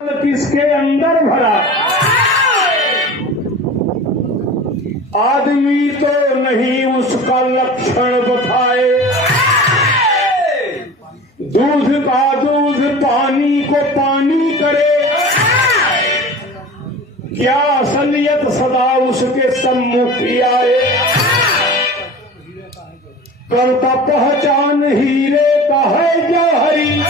किसके अंदर भरा, आदमी तो नहीं उसका लक्षण बताए। दूध का दूध पानी को पानी करे, क्या असलियत सदा उसके सम्मुख आए। करता पहचान हीरे का है जौहरी,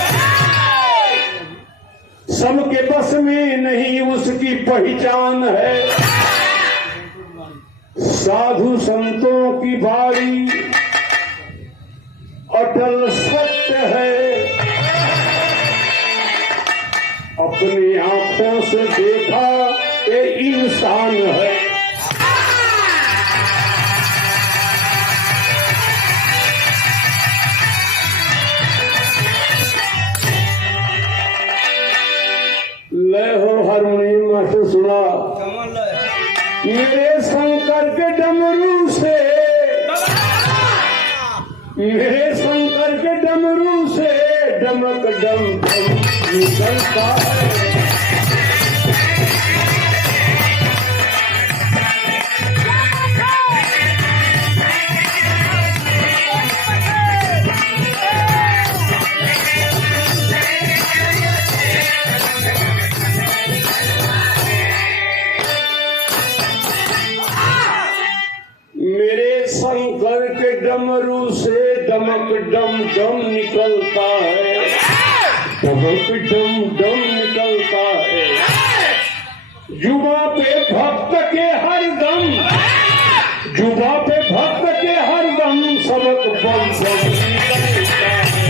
सबके बस में नहीं उसकी पहचान है। साधु संतों की बारी अटल सत्य है, अपनी आंखों से देखा ये इंसान है। लय हो हारमोनियम से सुना, मेरे शंकर के डमरू से, मेरे शंकर के डमरू से डमक डम डम निकलता है। शंकर के डमरू से डमक डम डम निकलता है, डमक डम डम निकलता है। जुबा पे भक्त के हर दम, जुबा पे भक्त के हर दम सबक बम बम निकलता है।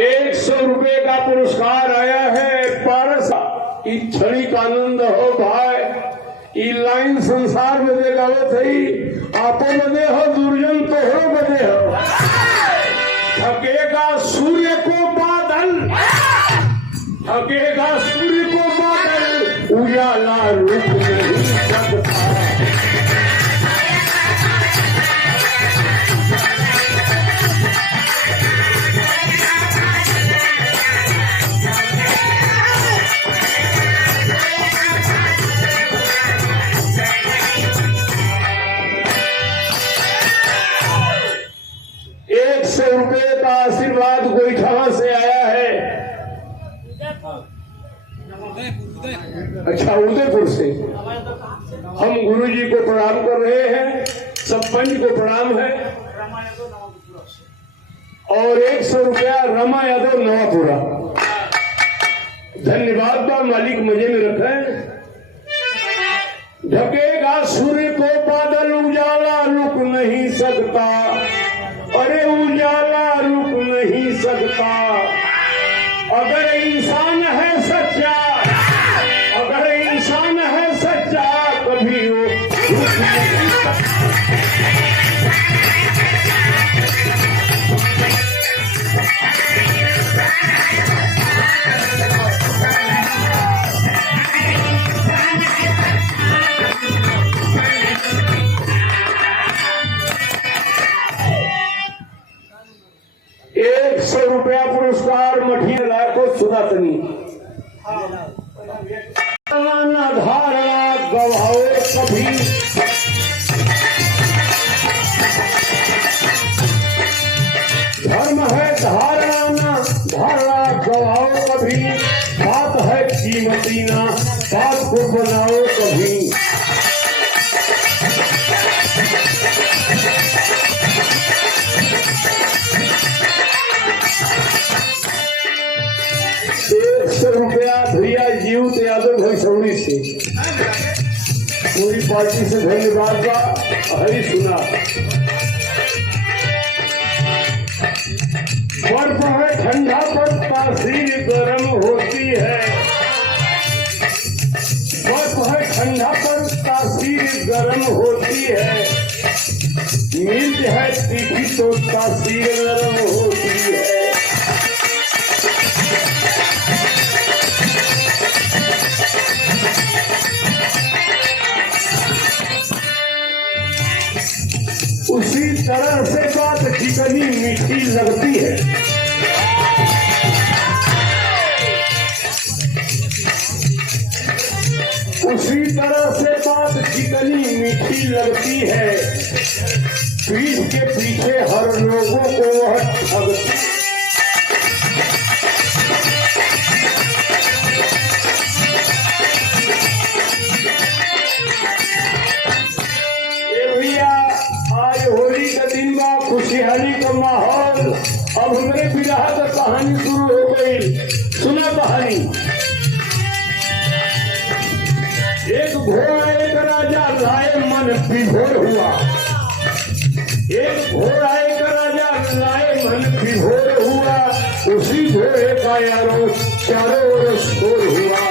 ₹100 का पुरस्कार आया है पारस। क्षणिक आनंद हो भाई, ई लाइन संसार में दे गावे थी, आपो बदे हो दुर्जन तोहरो बदे हो। थकेगा सूर्य को बादल, थकेगा सूर्य को बादल, उजाला रुक नहीं सकता। ₹100 का आशीर्वाद गोईठा से आया है। अच्छा, उदयपुर से हम गुरुजी को प्रणाम कर रहे हैं, सब पंच को प्रणाम है। और ₹100 रमा यादव नवापुरा, धन्यवाद बा, मालिक मजे में रखें। ढकेगा सूर्य को बादल, उजाला रुक नहीं सकता, अरे उजाला रुक नहीं सकता। अगर इंसान है सच्चा, अगर इंसान है सच्चा, कभी वो रुक नहीं सकता। ₹100 पुरस्कार मठिया लाखों सुदातनी। धारणा गवाओ कभी, धर्म है धारणा ना धारणा गवाओ कभी, बात है कीमती ना बात को बनाओ कभी। ₹100 भैया जीव यादव भैसौड़ी से, पूरी पार्टी से धन्यवाद का हरी सुना। बर्फ है ठंडा पर तासीर गर्म होती है, बर्फ है ठंडा पर तासीर गर्म होती है। मिर्च है तीखी तो तासीर गर्म होती है। से हर लोगों को वह ठगती। आज होली का दिन बा, खुशहाली का माहौल। अब हमारे विवाह का कहानी शुरू हो गई। सुना कहानी। एक घोड़ा एक राजा लाए मन विभोर हुआ। एक घोड़ा एक राजा लाए मन विभोर हुआ। उसी घोड़े का यारों चारों ओर शोर हुआ।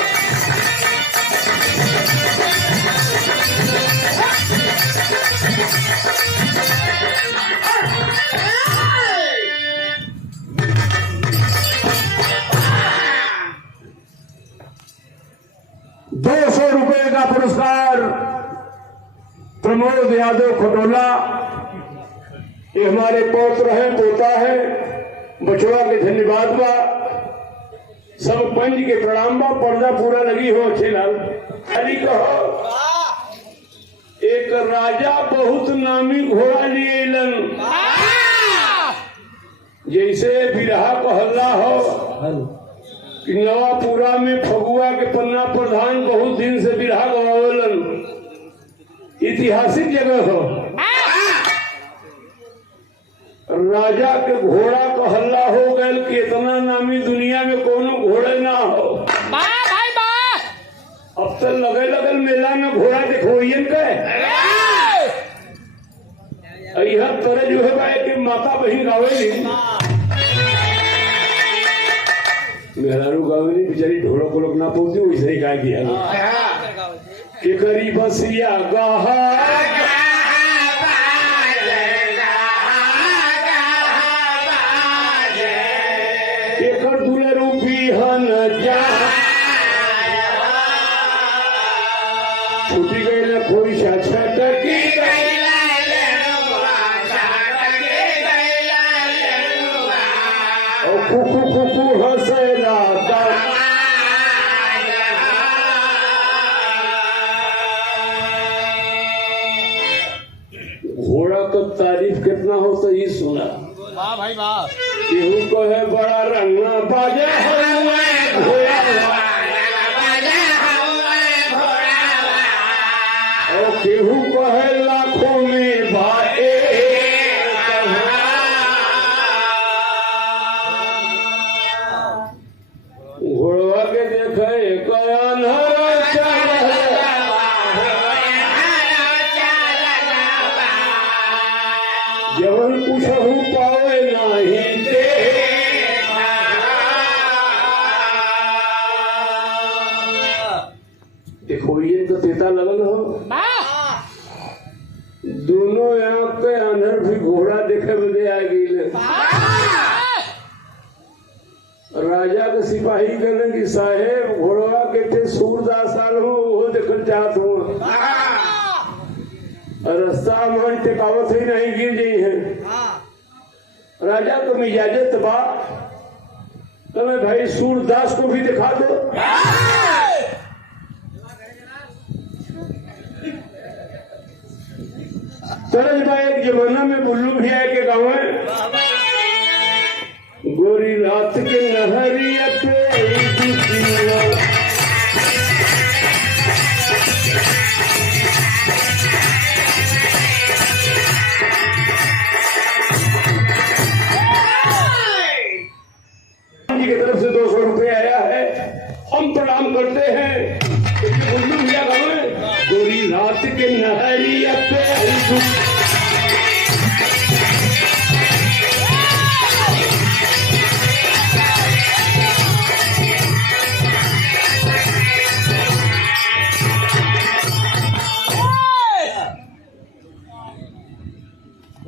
₹200 का पुरस्कार प्रमोद यादव खटोला। ये हमारे पौत्र हैं, पोता है। बचवा के धन्यवाद बा। सब पंच के प्रणाम बा। पर्दा पूरा लगी हो अच्छे लाल। खाली कहो एक राजा बहुत नामी घोड़ा लिए लन। जैसे बिरहा को हल्ला हो कि नवापुरा में फगुआ के पन्ना प्रधान बहुत दिन से बिरहा गवावलन। ऐतिहासिक जगह हो। राजा के घोड़ा को हल्ला हो गए कि इतना नामी दुनिया में कोनो घोड़े ना हो। भाई अब तो लगे लगल मेला में घोड़ा देखो यह तरह जो है भाई कि माता बहन गावेली मेहरारू गावेली बेचारी ढोलक को लोग ना पहुंची वैसे ही गा किया कि करी बसिया गाहा दूल्हे रूपी हन जा छुटी गई ना कोई छटकी कुकू कुकू हंसेला घोड़ा का तारीफ कितना हो तो ये सुना। वाह भाई वाह। केहू को है बड़ा रंगना बाजा और केहू को है लाखों में भाई। घोड़वा के देखे कयान जवन पूछहू पावे नहीं दे। देखो ये तो तेता लगल हो। दोनों आंख के अंदर भी घोड़ा देखे बदे आ गई। राजा के सिपाही कहने की साहेब घोड़वा के थे सूरदास साल हो वो देखल चाहत हूँ। रास्ता मन टिकावत ही नहीं गिर गई है। राजा को मिजाजत बा तो मैं भाई सूरदास को भी दिखा दो। तरज भाई एक जमाना में बुल्लू भैया के गाँव में गोरी रात के नहरिया पे की तरफ से ₹200 आया है। हम प्रणाम करते हैं। बुल्लू भैया गाँव में गोरी रात के नहरिया पे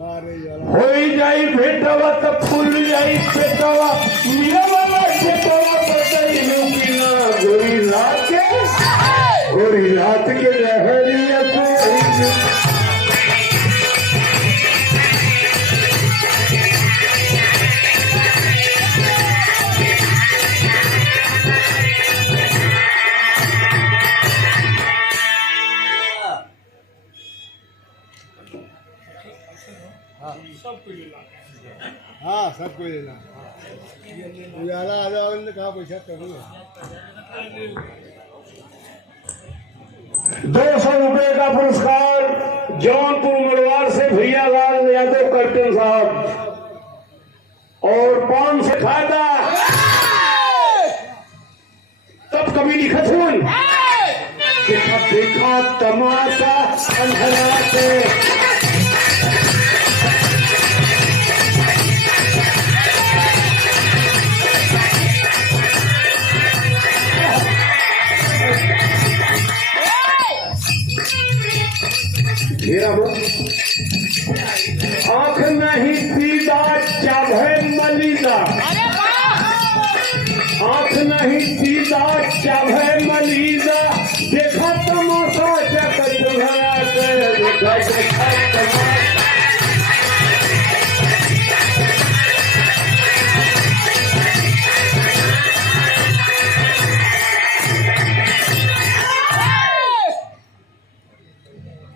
हो जाई भेटवा तो फूल जाई पेटवा मेरा वाला पेटवा बताई लुकिना गोरी रात के लहरिया पे सब कोई लेना उजाला आधा वाले कहा पैसा करूँगा 200 रुपए का पुरस्कार जौनपुर मरवार से भैया लाल यादव कैप्टन साहब और 500 खाता तब कभी लिखत हुन देखा देखा तमाशा अंधरा से आंख नहीं सीधा चाहे मलीदा आंख नहीं सीधा चाहे मलीदा देखा तमाशा जगत भरा के देखा देखा तमाशा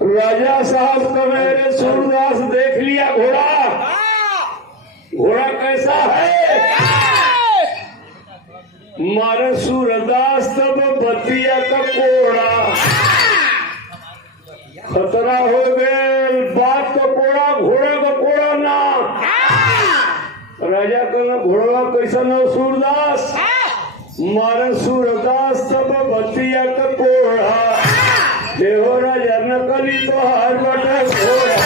राजा साहब का मेरे सूरदास देख लिया घोड़ा घोड़ा कैसा है मारे सूरदास तब बतिया का कोड़ा खतरा हो गए बात का कोड़ा घोड़ा का कोड़ा ना राजा का घोड़ा कैसा ना सूरदास मारे सूरदास तब बतिया का कोड़ा देहो राजा नकली तो हर बटे घोड़ा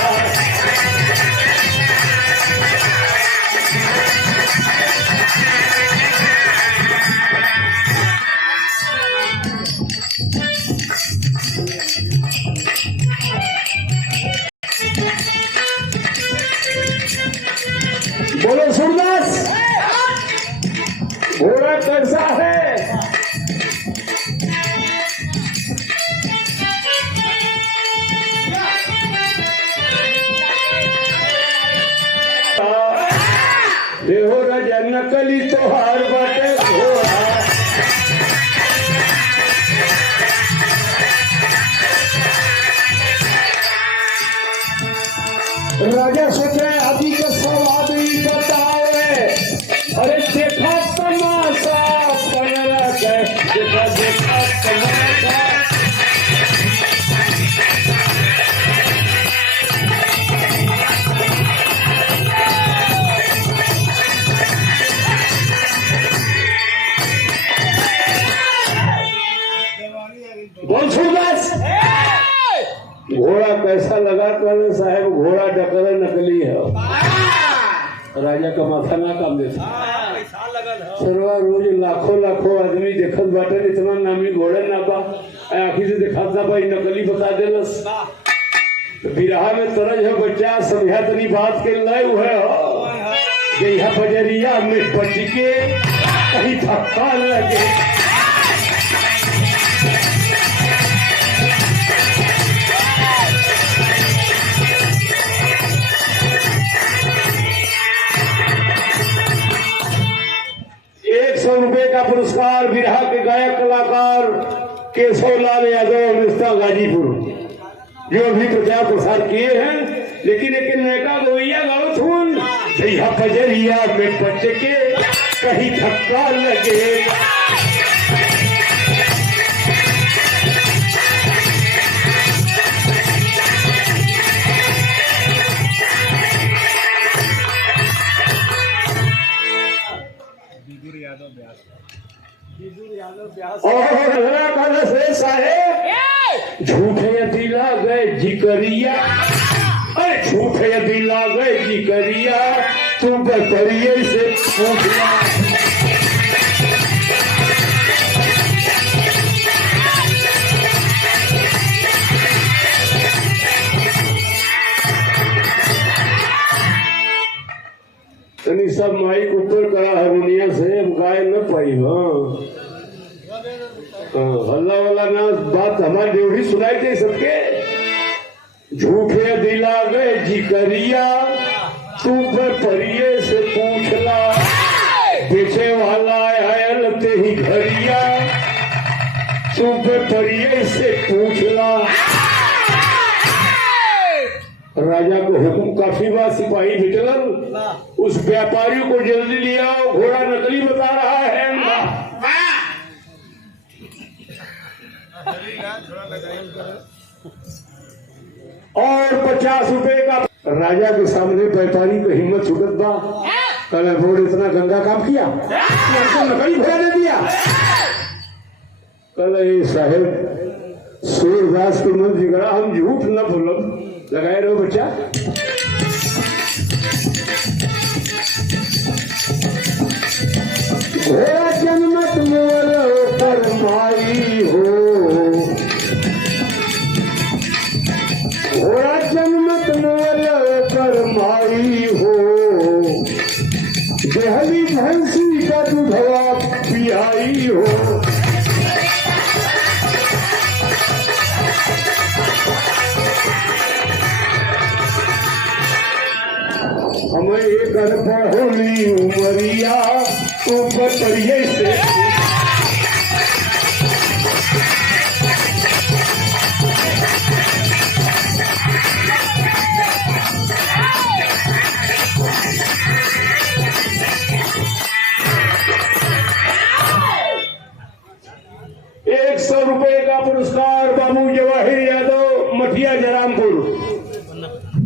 बोलो सूरदास घोड़ा कैसा है देहो राजा नकली तो हार बाटे घोड़ा राजा सोचे अभी के सवाल ही बतावे अरे देखा तमाशा पनरा के देखा देखा तमाशा बोल सूरदास घोड़ा कैसा लगा कर साहब घोड़ा डकर नकली है राजा का माथा ना काम देता सरवा रोज लाखों लाखों आदमी देखत बाटे इतना नामी घोड़ा ना बा आखिर से दिखात ना बा नकली बता देलस बिरहा में तरज है बच्चा समझा तनी बात के लय है जइहा बजरिया में बच के कहीं धक्का लगे ₹100 का पुरस्कार बिरहा के गायक कलाकार केशवलाल यादव मिस्ता गाजीपुर जो अभी प्रचार प्रसार किए हैं लेकिन एक नयका गोइया गावत हूँ जइहा बजरिया में बच के कहीं धक्का लगे और से साहेब झूठे दिला गए जिकरिया अरे झूठे दिला गए जिकरिया तू बकरिए से पूछना तनी सब माइक ऊपर करा हारमोनिया से गाय न पाई हल्ला वाला ना बात हमारी ड्यूटी सुनाई दे सबके झूठे दिला गए जिकरिया तू पर परिये से पूछला बेचे वाला आयल ते ही घरिया तू पर परिये से पूछला राजा को हुक्म काफी बार सिपाही निकल उस व्यापारी को जल्दी ले आओ, घोड़ा नकली बता रहा है। और 50 रुपए का राजा के सामने व्यापारी को हिम्मत छुटत बा, कल रोड इतना गंगा काम किया, हमको नकली घोड़ा दे दिया। कल साहेब सूरदास को मन बिगड़ा, हम झूठ न बोलब, लगाए रहो बच्चा। घोड़ा जन्मत मोर पर माई हो, घोड़ा जन्मत मोर पर माई हो, देहली भैंसी का दूधवा पियाई हो। हमें एक होली उमरिया ऊपर करिए से ₹100 का पुरस्कार बाबू जवाहिर यादव, मठिया जरामपुर।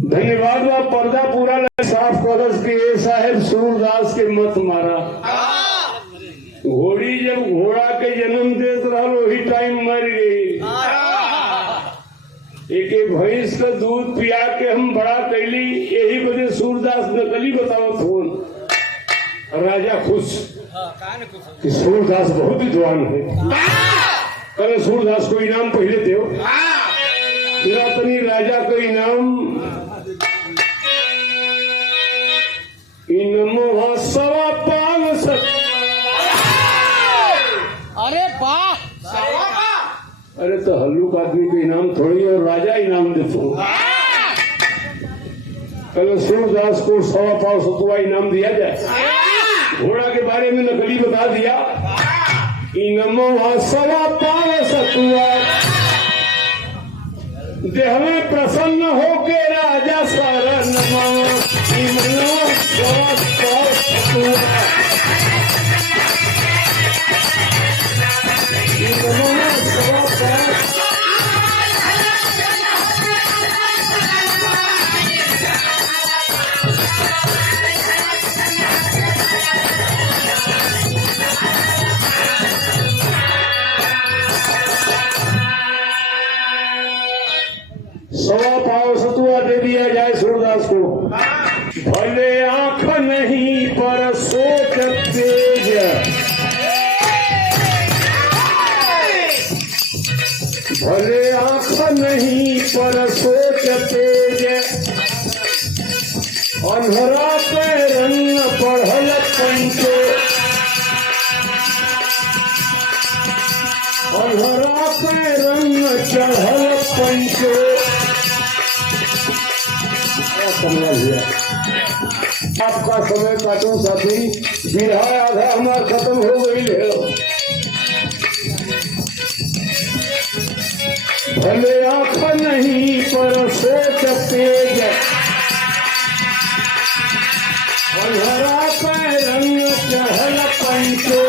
धन्यवाद। वह पर्दा पूरा साफ कॉलेज के साहेब सूरदास के मत मारा। घोड़ी जब घोड़ा के जन्म देत रहा वही टाइम मर गई। एक भैंस का दूध पिया के हम बड़ा कैली, यही वजह सूरदास नकली बतावत हो। राजा खुश कि सूरदास बहुत विद्वान है। अरे सूरदास को इनाम पहले दो। पुरातनी राजा को इनाम सवा पाल सक। अरे वाह, अरे तो हल्लुक आदमी को इनाम थोड़ी और राजा इनाम देते। कल सूरदास को 1.25 पाव सतुआ इनाम दिया जाए। घोड़ा के बारे में नकली बता दिया। इनमो 1.25 पाव सतुआ, देह में प्रसन्न होके राजा सारा नमा। इनमो 1.25 पाव सतुआ, इनमो 1.25 पाव। सतुआ दे दिया जाए सूरदास को। भले आंख नहीं पर सोच तेज, भले आंख नहीं पर सोच तेज, अंधरा पे रंग पढ़ल पंचो, अंधरा पे रंग चढ़ल पंचो। आपका समय काटो साथी, बिरहा आधा हमारा खत्म हो गई है। भले आंख नहीं पर सोच तेज, अंधरा पे रंग चढ़ल पंचो।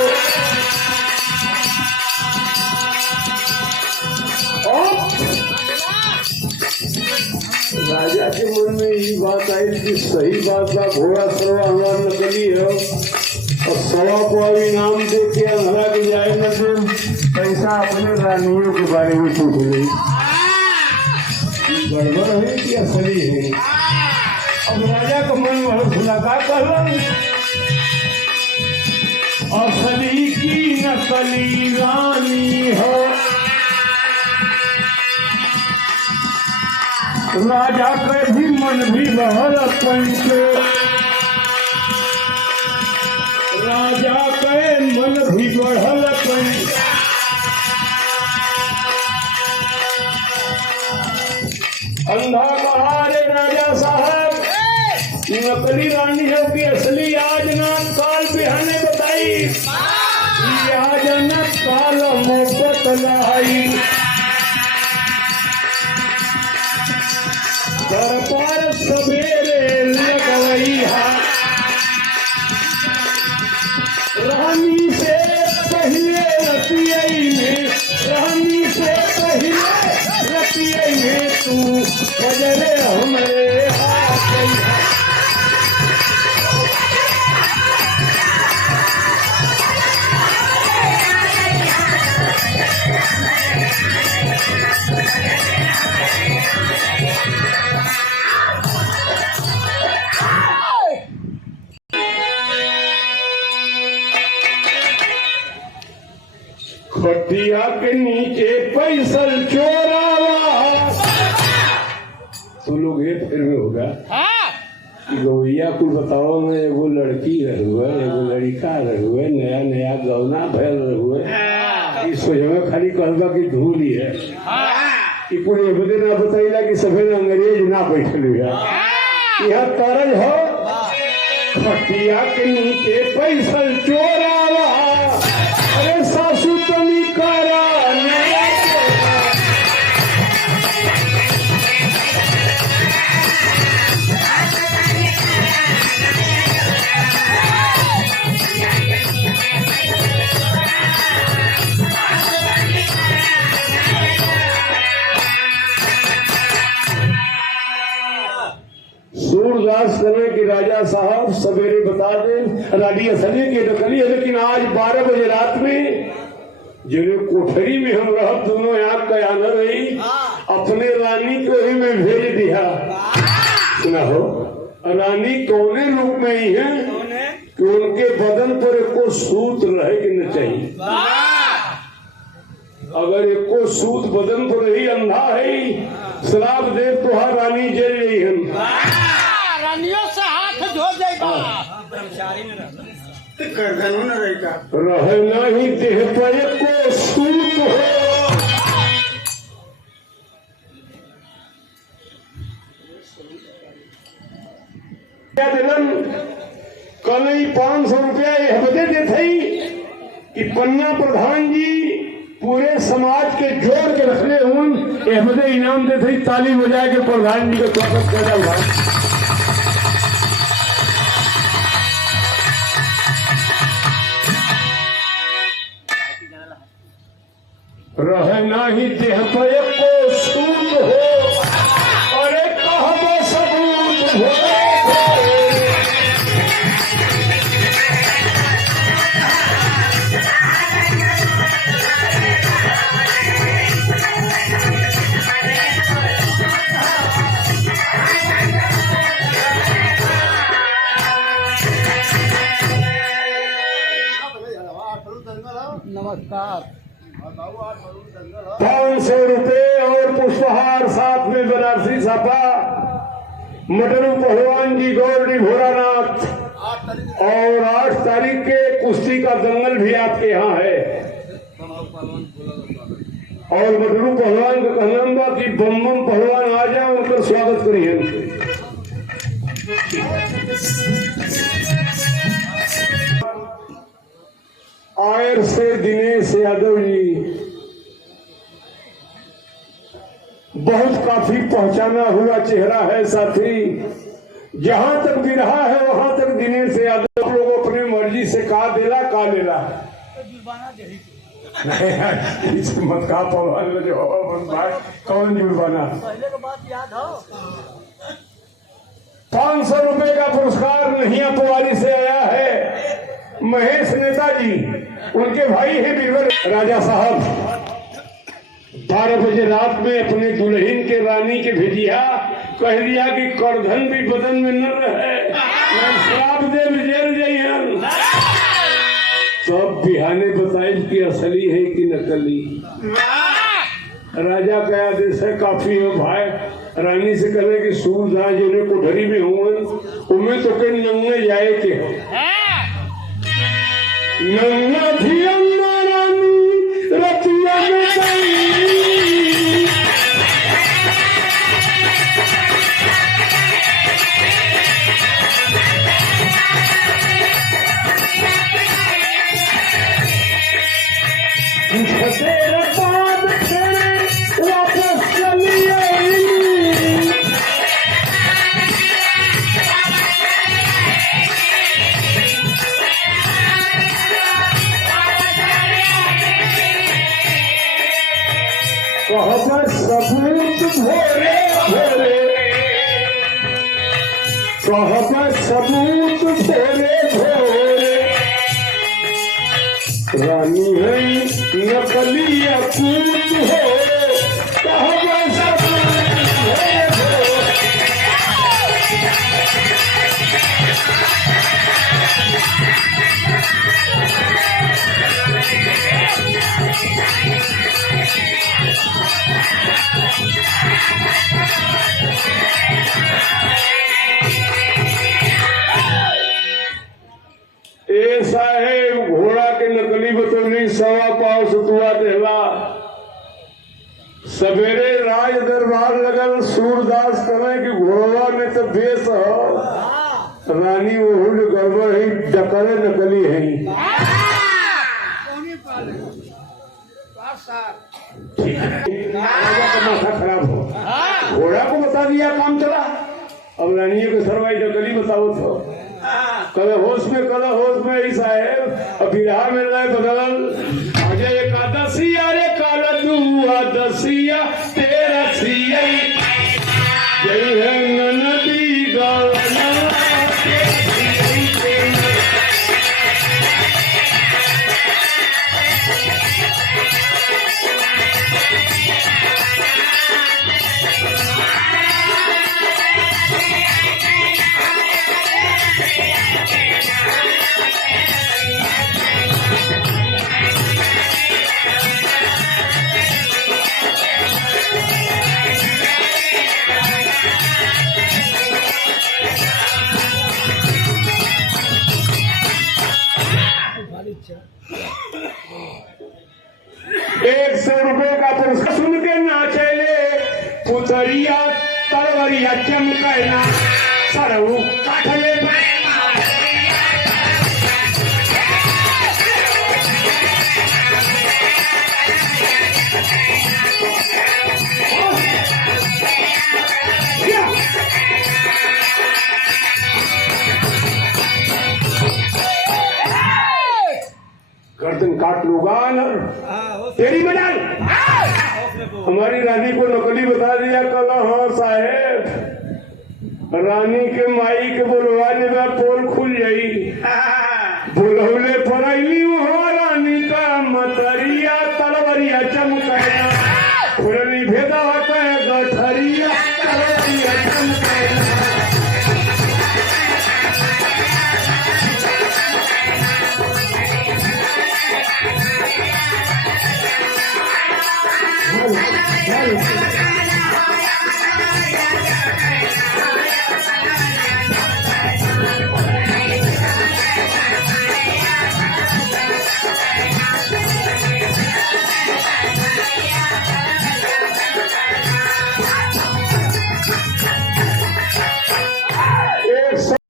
राजा के मन में ये बात आई कि सही बात का घोड़ा सरवा हमारा नकली है और 1.25 पाव इनाम दे के अंधरा के जाए न तो पैसा अपने रानियों के बारे में पूछ गई। गड़बड़ है कि असली है। अब राजा का मन बहुत खुलासा कर असली की नकली रानी हो। राजा के भी मन भी बहल पंचो, राजा के मन भी बढ़ल पंचो। अंधा कहा रे राजा साहब, नकली रानी हो कि असली आज ना काल बिहाने बताई। आज न काल मोहब्बत लाई, पर रानी से पहले रतियई में, रानी से पहले रतियई में तू बजरे हमरे हाथ। खटिया के नीचे पैसल चोरावा। तो लोग ये फिर में होगा कि गवैया कुल बताओ में एगो लड़की रहुए, एगो लड़का रहुए, नया नया गौना भैल रहुए। इस वजह में खाली कहबा की धूल ही है कि कुल ये बदे ना बताइला कि सफेद अंग्रेज ना बैठल है। यह तरज हो खटिया के नीचे पैसल चोरावा। अरे सासू तनी करा सूरदास करे कि राजा साहब सवेरे बता दें रानी असली की नकली है, लेकिन आज 12 बजे रात में जिन्हें कोठरी में हम रह दोनों यहाँ कयाना रही अपने रानी को ही मैं भेज दिया। सुना हो रानी कौने रूप में ही है कि उनके बदन पर एको सूत रहे कि न चाहिए। अगर एको सूत बदन पर रही अंधा है श्राप दे तो हर रानी जल रही है। रानियों से हाथ धो जाएगा रहना ही देह पर एको सूत हो। क्या दिलन कल ही 500 रुपया यह बदे देते कि पन्ना प्रधान जी पूरे समाज के जोड़ के रखले हूं यह बदे इनाम देते ताली बजा के प्रधान जी का स्वागत कर हुआ। रहना ही देह पर एको सूत हो। अरे कहबो सबूत हो। नमस्कार। 500 रुपए और पुष्पहार साथ में बनारसी छापा मटरू पहलवान जी गौरडी भोरानाथ और 8 तारीख के कुश्ती का दंगल भी आपके यहाँ है। और मटरू पहलवान का कहना बा कि बम बम पहलवान आ जाए उनका स्वागत करिए। आयर से दिनेश यादव जी बहुत काफी पहचाना हुआ चेहरा है साथी। जहां तक भी रहा है वहां तक दिनेश यादव लोग अपनी मर्जी से का देला का लेला नहीं मत का पहलवान जो कौन जुर्माना। 500 रुपए का पुरस्कार नहीं अपवाली से आया है महेश नेताजी, उनके भाई है बीरबल राजा साहब। 12 बजे रात में अपने दुल्हन के रानी के भेजिया कह दिया कि करधन भी बदन में न रहे श्राप दे जेल जाइए। सब बिहाने बताए कि असली है कि नकली। राजा का आदेश है काफी हो भाई। रानी से कहे कि सूरदास जो कोठरी में हुए उनमें तो कहीं नंगे जाए के हो नंगा थी अम्मा रानी रतिया में गई। वापस चली आई। कहब सबूत भोरे भोरे, कहब सबूत भोरे भोरे, रानी है नकली अपूत हो, कहब सबूत भोरे भोरे। ऐसा है घोड़ा के नकली बतौनी सवा पाव सतुआ देला। सवेरे राज दरबार लगल सूरदास करे कि घोड़वा में तो बेस हो, रानी वो गड़बड़ है, डकरे नकली है। ठीक है, राजा का माथा खराब हो, घोड़ा को बता दिया काम चला, अब रानी को सरवाई नकली बताओ तो कल होश में ऐसा है। अब बिरहा में रहे बदल आजा एकादशी अरे काल दुआदशिया तेरा सिया यही है ननदी गवना ₹100 का पुरस्कार सुन के नाचेले पुतरिया तरवरिया चमकैना सरऊ काठले गर्दन काट लूंगा तेरी मजाल। हमारी रानी को नकली बता दिया कल। हाँ साहेब, रानी के माई के बोलवाने में पोल खुल जाई, बुलौले फरैली वहाँ रानी का मतरिया तलवरिया चमकैना खुरनी भेदा होता है गठरिया तलवरिया चमकैना।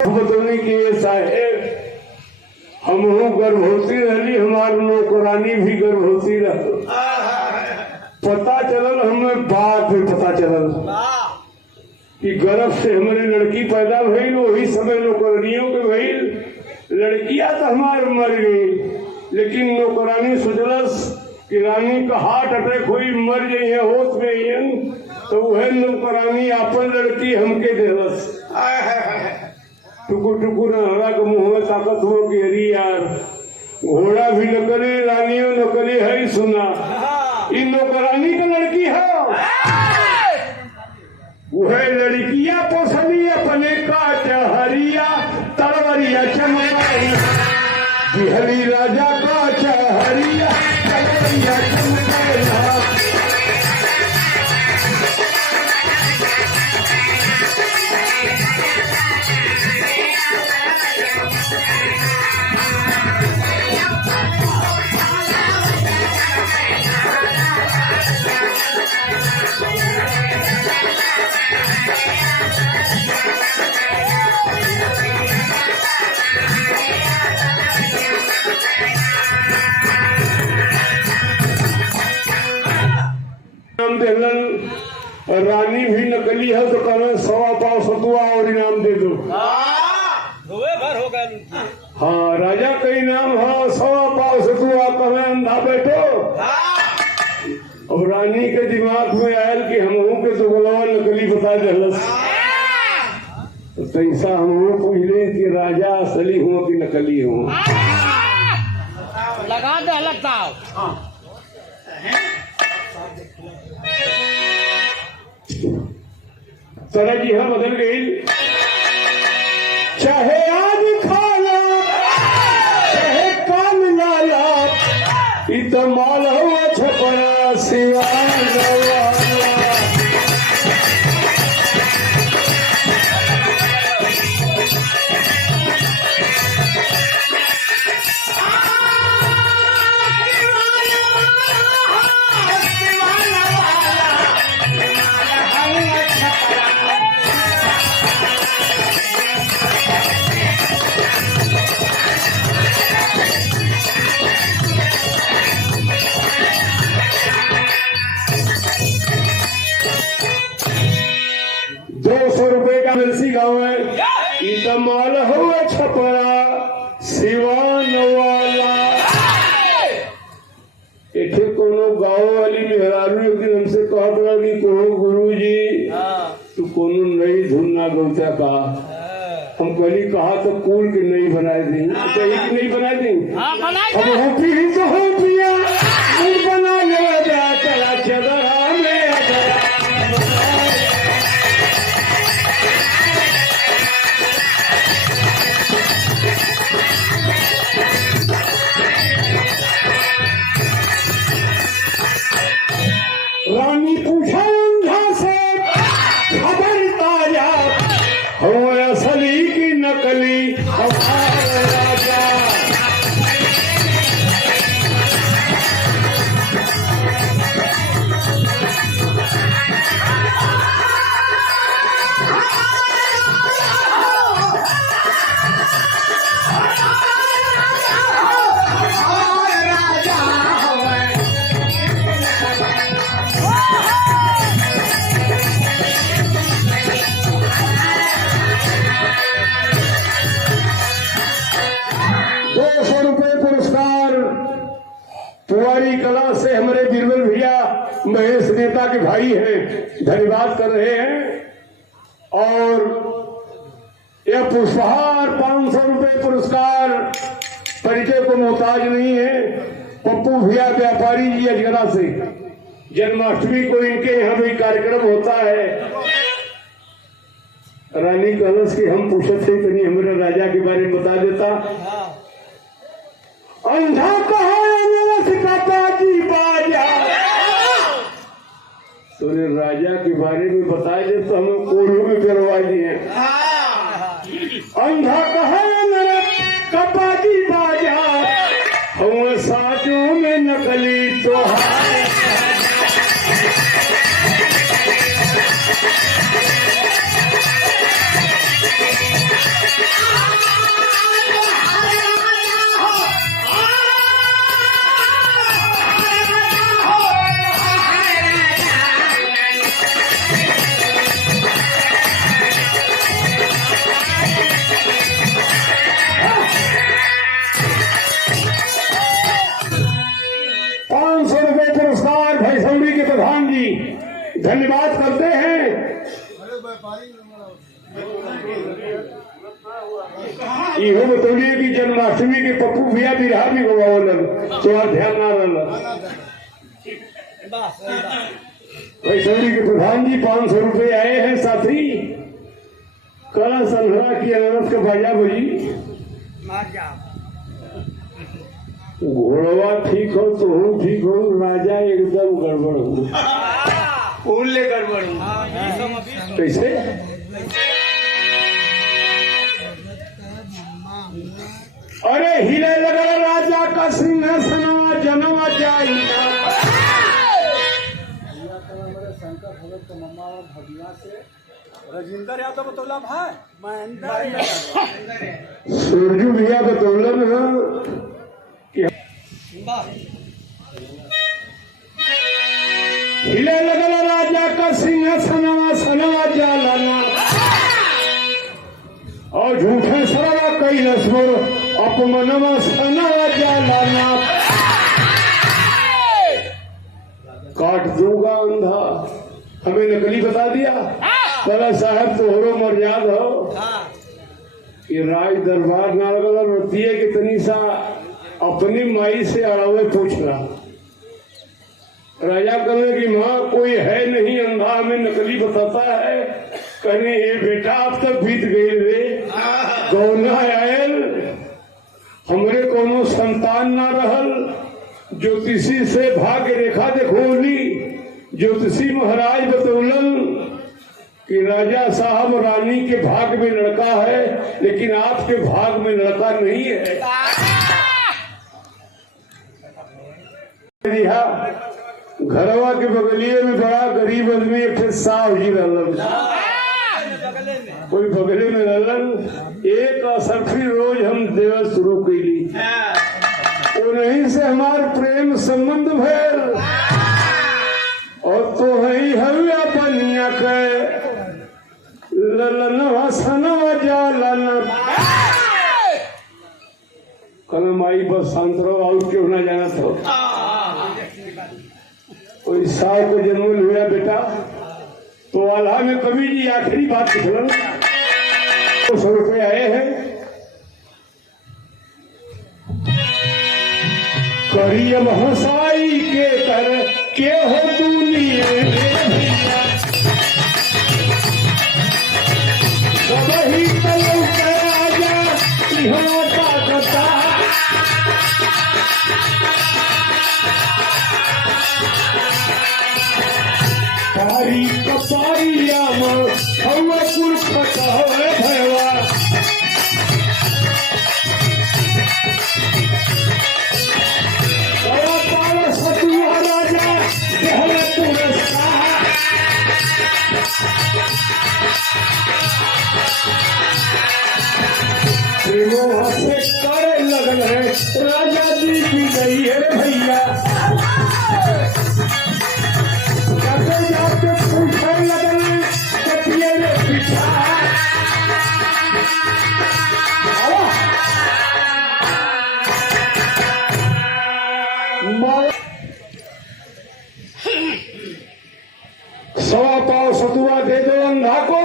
बतौनी की साहेब हमहू गर्भवती रही, हमार नौकरानी भी गर्भवती रह। पता चलल हमें बाद में पता चलल कि गर्भ से हमारे लड़की पैदा भइल, वही समय नौकरानियों के भइल। लड़कियां तो हमार मर गई, लेकिन नौकरानी सोचलस कि रानी का हार्ट अटैक हुई मर गई है होश में, तो वह नौकरानी अपन लड़की हमके देलस। टुकुर टुकुर हरा के मुंह में ताकत हो कि अरे यार घोड़ा भी नकली रानियों नकली है। सुना इन नौकरानी का लड़की है, वह लड़कियां पोसली अपने का चहरिया तलवरिया चमकैना बिहरी राजा का चहरिया तलवरिया चमकैना। रानी भी नकली है तो कहना 1.25 पाव सतुआ और इनाम दे दो। हाँ, राजा का इनाम है 1.25 पाव सतुआ, कहना अंधा बैठो। और रानी के दिमाग तैसा हम पूछले कि राजा असली हूँ कि नकली हूँ। लगा दे लगता तरह जी हाँ बदल गई। चाहे आज खाला चाहे कान लाला इतमाल हुआ छपरा सिवाय गवाला। मिलसी गाँव है इतमाल हुआ छपरा सिवान वाला। इथे कोनो गाँव वाली मेहरारू एक दिन हमसे कहत रहा कि कोनो गुरुजी तू कोनो नई धुन ना गौता का। हम कहली कहा तो कुल के नहीं बनाए दी नहीं बनाए दी। अब हो पी तो हो पिया बना ले चला चदरा में रानी पूछा अंधा से खबर ताजा हो असली की नकली हमारा राजा। पुवारी कला से हमारे बीरबल भैया महेश नेता के भाई हैं, धन्यवाद कर रहे हैं। और यह पुष्पहार 500 रुपए पुरस्कार परिचय को मोहताज नहीं है। पप्पू भैया व्यापारी जी अजगरा से जन्माष्टमी को इनके यहाँ भी कार्यक्रम होता है। रानी कलश की हम पूछे थे तो हमारे राजा के बारे में बता देता। अंधा कहा जी बाजा तूने राजा के बारे में बता दे तो हमें कोल्हू में करवा दिए। अंधा कहा मेरा कपाजी बाजा हम साजों में नकली तो प्रधान जी धन्यवाद करते हैं। इहो बतौलिए कि जन्माष्टमी के पप्पू भैया बिरहा भी गवावलन तो ध्यान ना रहना। वैशाली के प्रधान जी 500 रुपए आए हैं। साथी कला संघरा की अनारस का बाजा बजी घोड़वा ठीक हो तो हूँ ठीक हो राजा एकदम गड़बड़ हो गड़बड़ कैसे अरे हिले लगा राजा का सिंहासन जन्म जाएगा। शंकर भगत का मम्मा भगिया से राजेंद्र यादव बतौला भाई महेंद्र सूरजू भैया बतौलन हिले लगल राजा का सिंहासनवा सनवा जालना और झूठे सरवा कैलस मोर अपमनवा सनवा जालना। काट दूंगा अंधा हमें नकली बता दिया। कला साहब तोहरो मर्याद हो कि राज दरबार ना लगल रोतिए कि तनी सा अपनी माई से अड़ावे पूछना। राजा कहने की माँ कोई है नहीं, अंधा में नकली बताता है। कहने ये बेटा अब तक बीत गई रे, गौना आयल हमरे कोनो संतान ना रहल। ज्योतिषी से भाग्य रेखा देखोली, ज्योतिषी महाराज बतौलन कि राजा साहब रानी के भाग में लड़का है, लेकिन आपके भाग में लड़का नहीं है। घरवा के बगलिए में बड़ा गरीब आदमी एक साहब जी रहलन, कोई बगले में रहलन। एक असरफी रोज हम देवा शुरू कैली, उन्हीं से हमार प्रेम संबंध भैल। और तो हवे अपनिया के ललन हसनवा जालन। कल माई बस शांत रहो, और क्यों ना जाना था। कोई साव को जन्म हुआ बेटा तो आल्हा में कवि जी आखिरी बात लिखलन। 100 रुपये आए हैं। करियम हसाई के कर के हो दुनिया सबही तलौ के आजा इहो ताकता। पारी कपारिया में हवा कुल पकावे भैया। सतुआ राजा देहले पुरस्कार। प्रेमों से करे लगन है राजा जी की गई है भैया। जाते जाते पूछे लगन कटिए रे पिछा। सवा पाव सतुआ दे दो अंधा को।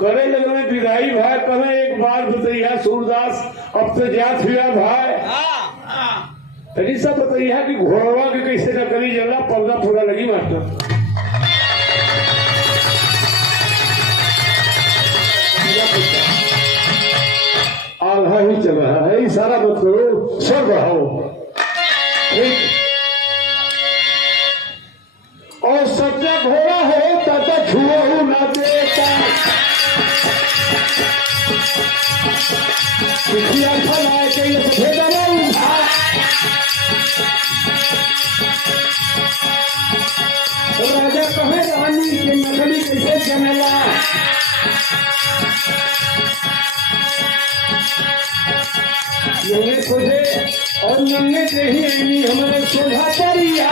करे लगने विदाई भाई कहे एक बार बताइया सूरदास अब तो जात हुआ भाई। तरी सा बताइया कि घोड़वा के कैसे न करी जल्ला पर्दा पूरा लगी मास्टर। आल्हा ही चल रहा है, इशारा मत करो, सर बढ़ाओ। और सच्चा घोड़ा हो तब छुओ ना देता। पिछिया फलाए के ये भेदा नहीं था। राजा कहे रानी के नकली कैसे जमेला। नन्हे खोजे और नन्हे देही ऐनी हमारे सोझा परिया।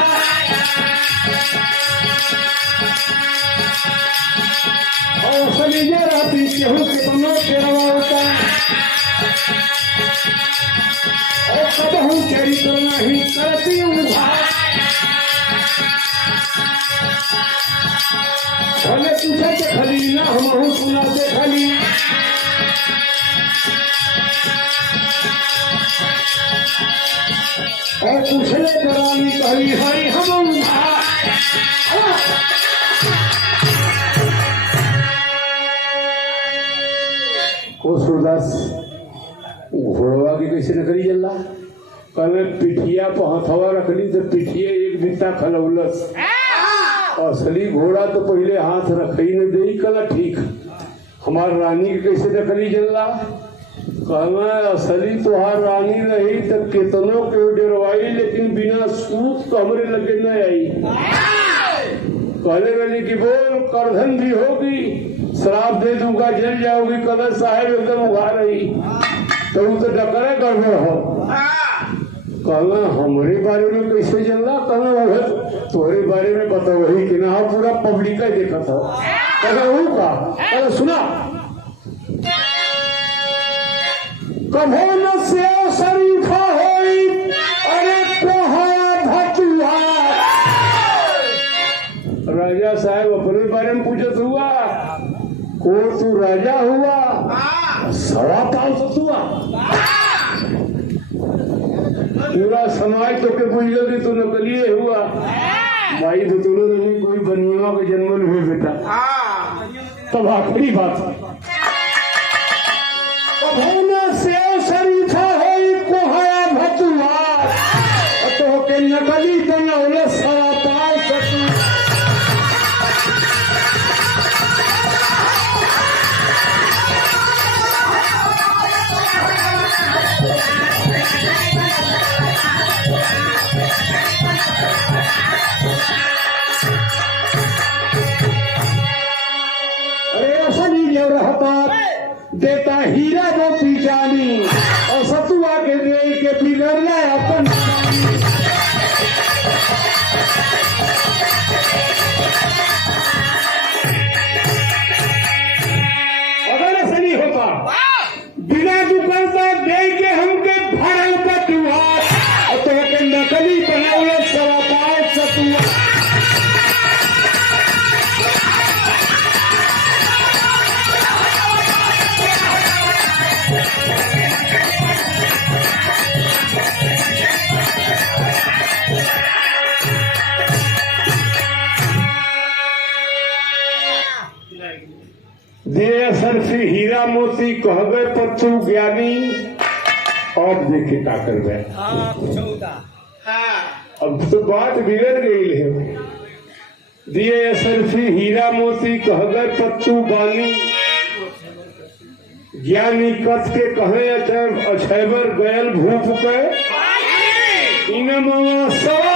और सलीजा रहती केहू के बनो तेरवा होता। और कबहू चरित्र नहीं करती उन्हा। भले पूछे के खली ना हमहू सुना से खली। और पूछले करानी कही हरी हम सूरदास घोड़वा की कैसे न करी जल्ला। कल पिठिया पर हथवा रखली तो पिठिया एक दिता खलौलस। असली घोड़ा तो पहले हाथ रख ही न दे। कल ठीक हमार रानी की कैसे न करी जल्ला। कहना असली तुहार रानी रही तो कितनों के डरवाई, लेकिन बिना सूत तो हमरे लगे न आई। कहले रही कि बोल करधन भी होगी, शराब दे दूंगा, जल जाओगी। कलर साहब एकदम उगा रही तो वो तो डकरे गड़बड़ हो। कहना हमरे बारे में कैसे जानला। कहना वह तुम्हारे बारे में बता वही कि ना पूरा पब्लिक का देखा था। कहना वो का कहना सुना। कभो न से शरीफा होई अरे कोहा भतुआ। राजा साहब अपने बारे में पूछत हुआ को तू राजा हुआ। पूरा समाज तो के बुझल कि तू नकलिए हुआ भाई तो तुलो नहीं कोई बनिया के जन्म हुए बेटा। तब आखिरी बात से शरीफा है कोहया भतुआ तो के नकली बनौले सवा पाल सकी। देता हीरा मोती चांदी और सतुआ के दे के बिगड़ला अपन अगर ऐसा नहीं होता बिना दुकानदार दे के हमके भरल बटुआ और तो के नकली बनावे सवापाल सतुआ। दे सरफी हीरा मोती कह गए पर तू ज्ञानी और देखे का कर गए। अब तो बात बिगड़ गई है। दिए सरफी हीरा मोती कह गए पर तू बानी ज्ञानी कथ के कहे अछैबर गयल भूप पे इन मामा सवा